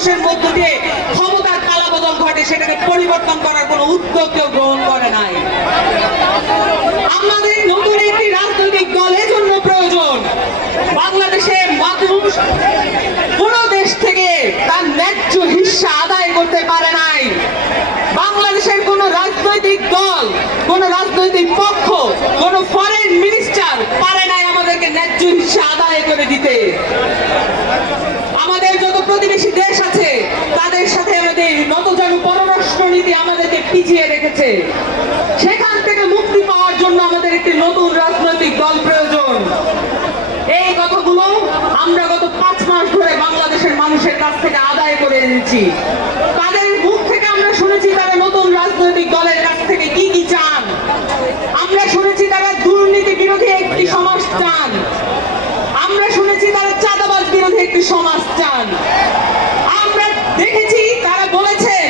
মানুষের মধ্য দিয়ে ক্ষমতার পালাবদল ঘটে, সেটাকে পরিবর্তন করার কোনো উদ্যোগ কেউ গ্রহণ করে নাই। আমাদের নতুন একটি রাজনৈতিক দল এজন্য প্রয়োজন। বাংলাদেশে মানুষ কোন দেশ থেকে তার ন্যায্য হিস্সা আদায় করতে পারে নাই। বাংলাদেশের কোন রাজনৈতিক দল, কোন রাজনৈতিক পক্ষ, কোন ফরেন মিনিস্টার পারে নাই আমাদেরকে ন্যায্য হিস্সা আদায় করে দিতে। আমাদের যত প্রতিবেশী দেশ আছে তাদের সাথে আমাদের নতজানু পররাষ্ট্র নীতি আমাদেরকে পিছিয়ে রেখেছে। সেখান থেকে মুক্তি পাওয়ার জন্য আমাদের একটি নতুন রাজনৈতিক দল প্রয়োজন। এই কথাগুলো আমরা গত 5 মাস ধরে বাংলাদেশের মানুষের কাছ থেকে আদায় করে এনেছি। তাদের মুখ থেকে আমরা শুনেছি তারা নতুন রাজনৈতিক দলের কাছ থেকে কি কি চান। আমরা শুনেছি তারা দুর্নীতি বিরোধী একটি সমাজ চান। আমরা শুনেছি তারা চাঁদাবাজ বিরোধী একটি সমাজ চান। আমরা দেখেছি তারা বলেছেন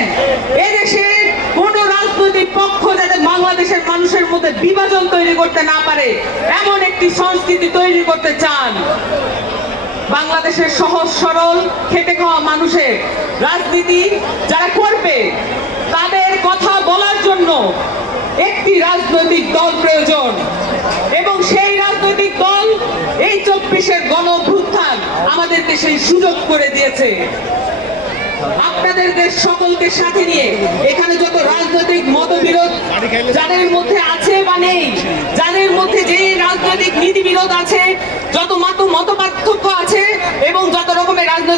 এদেশের কোন রাজনৈতিক পক্ষ যাতে বাংলাদেশের মানুষের মধ্যে বিভাজন তৈরি করতে না পারে এমন একটি সংস্কৃতি তৈরি করতে চান। বাংলাদেশের সহজ সরল খেটে খাওয়া মানুষের রাজনীতি যারা করবে তাদের কথা বলার জন্য একটি রাজনৈতিক দল প্রয়োজন, এবং সেই রাজনৈতিক দল এই 24-এর গণ-অভ্যুত্থান আমাদেরকে সেই সুযোগ করে দিয়েছে। আপনাদের দেশ সকলকে সাথে নিয়ে এখানে যত রাজনৈতিক মতবিরোধ যাদের মধ্যে আছে বা নেই, যাদের মধ্যে যে রাজনৈতিক নীতি বিরোধ আছে, যত মত পার্থক্য আছে এবং যত রকমের রাজনৈতিক